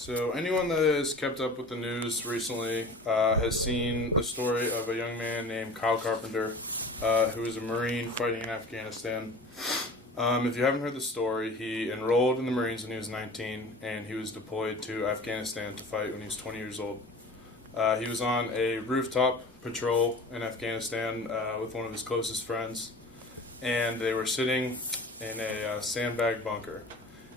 So anyone that has kept up with the news recently has seen the story of a young man named Kyle Carpenter, who was a Marine fighting in Afghanistan. If you haven't heard the story, he enrolled in the Marines when he was 19, and he was deployed to Afghanistan to fight when he was 20 years old. He was on a rooftop patrol in Afghanistan with one of his closest friends, and they were sitting in a sandbag bunker.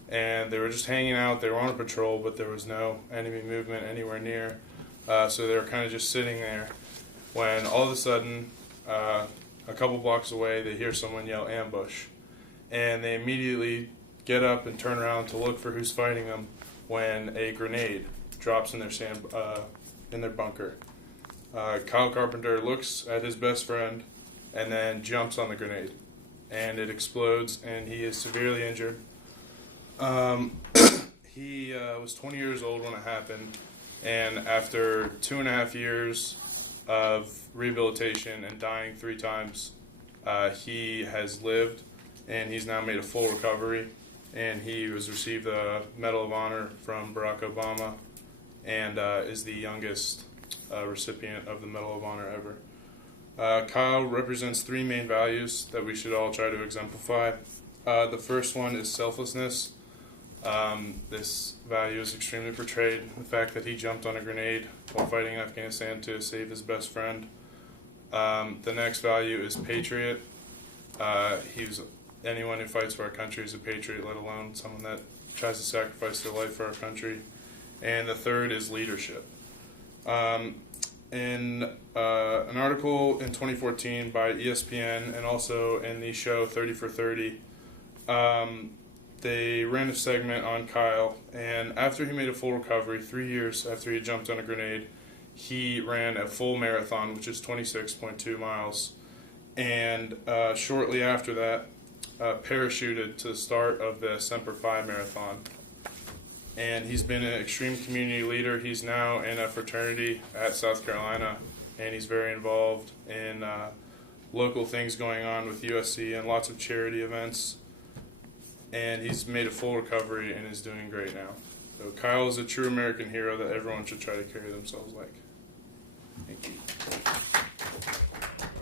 And they were just hanging out. They were on a patrol, but there was no enemy movement anywhere near. So they were kind of just sitting there when all of a sudden, a couple blocks away, they hear someone yell ambush. And they immediately get up and turn around to look for who's fighting them when a grenade drops in their bunker. Kyle Carpenter looks at his best friend and then jumps on the grenade. And it explodes, and he is severely injured. He was 20 years old when it happened, and after 2.5 years of rehabilitation and dying 3 times, he has lived, and he's now made a full recovery, and he was received the Medal of Honor from Barack Obama, and is the youngest recipient of the Medal of Honor ever. Kyle represents 3 main values that we should all try to exemplify. The first one is selflessness. This value is extremely portrayed. The fact that he jumped on a grenade while fighting in Afghanistan to save his best friend. The next value is patriot. Anyone who fights for our country is a patriot, let alone someone that tries to sacrifice their life for our country. And the third is leadership. In an article in 2014 by ESPN and also in the show 30 for 30, they ran a segment on Kyle, and after he made a full recovery, 3 years after he jumped on a grenade, he ran a full marathon, which is 26.2 miles, and shortly after that, parachuted to the start of the Semper Fi marathon. And he's been an extreme community leader. He's now in a fraternity at South Carolina, and he's very involved in local things going on with USC and lots of charity events. And he's made a full recovery and is doing great now. So Kyle is a true American hero that everyone should try to carry themselves like. Thank you.